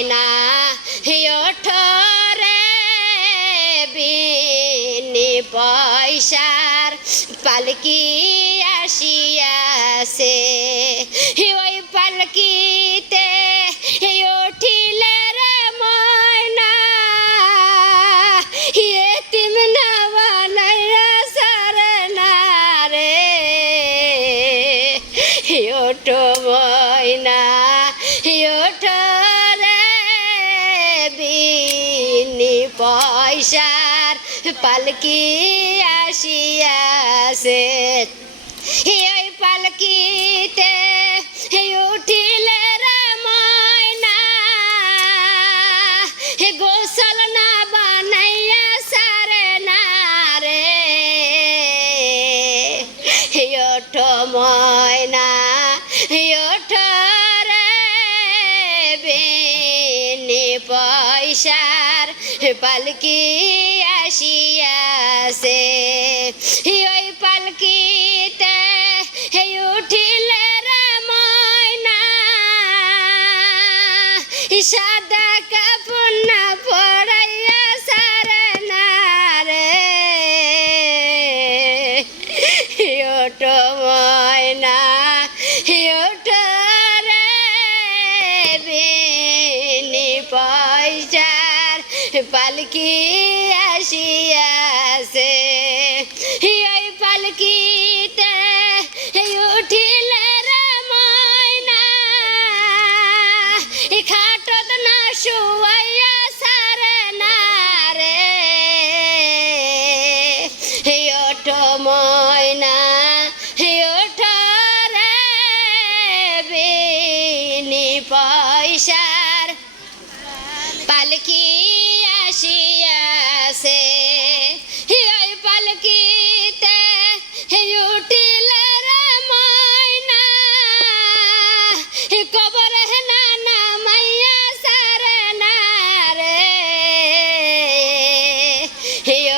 ময়না ওঠো রে বিনি পয়সার পালকি আসিয়াছে ওই পালকিতে উঠিলে রে ময়না এতিম না বানাইয়া সারে না রে ওঠো ময়না ওঠো রে বিনি পয়সার পালকি আসিয়াছে ওই পালকিতে উঠিলে রে ময়না গোসল না বানাইয়া সারে না রে ওঠো ময়না ওঠো রে বিনি পয়সার পালকি আসিয়াছে ওই পালকিতে উঠিলে রে ময়না সাদা কাপড় না পড়াইয়া সারে না রে ওঠো ময়না ওঠো রে বিনি পয়সার পালকি আসিয়াছে ওই পালকিতে উঠিলে রে ময়না খাটত না শুয়াইয়া সারে না রে ওঠো ময়না ওঠো রে বিনি পয়সার পালকি আসিয়াছে ওই পালকিতে উঠিলে রে ময়না কবরে না নামাইয়া সারে না রে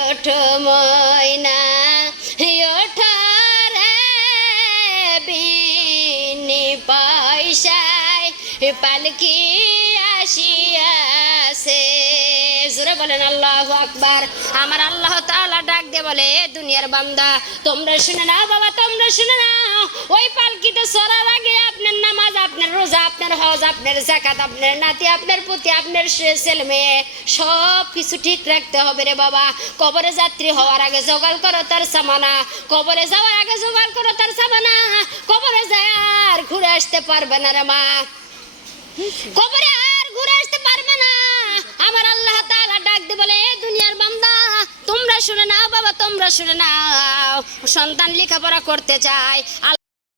ওঠো ময়না ওঠো রে বিনি পয়সায় পালকি আসিয়াছে জোরে বলেন আল্লাহু আকবার। আমার আল্লাহ তাআলা ডাক দিয়ে বলে দুনিয়ার বান্দা তোমরা শুনে নাও বাবা, তোমরা শুনে নাও। ওই পালকিতে চড়ার আগে আপনার নামাজ, আপনার রোজা, আপনার হজ, আপনার যাকাত, আপনার নাতি, আপনার পুতি, আপনার ছেলে মেয়ে সব কিছু ঠিক রাখতে হবে রে বাবা। কবরে যাত্রী হওয়ার আগে জোগাড় করো তার সামানা, কবরে যাওয়ার আগে জোগাড় করো তার সামানা। কবরে যায় আর ঘুরে আসতে পারবে না রে মা, কবরে আর ঘুরে আসতে পারবে না। আমার আল্লাহ তাআলা ডাক দিয়ে বলে দুনিয়ার বান্দা তোমরা শুনে নাও বাবা, তোমরা শুনে নাও। সন্তান লেখাপড়া করতে চায়,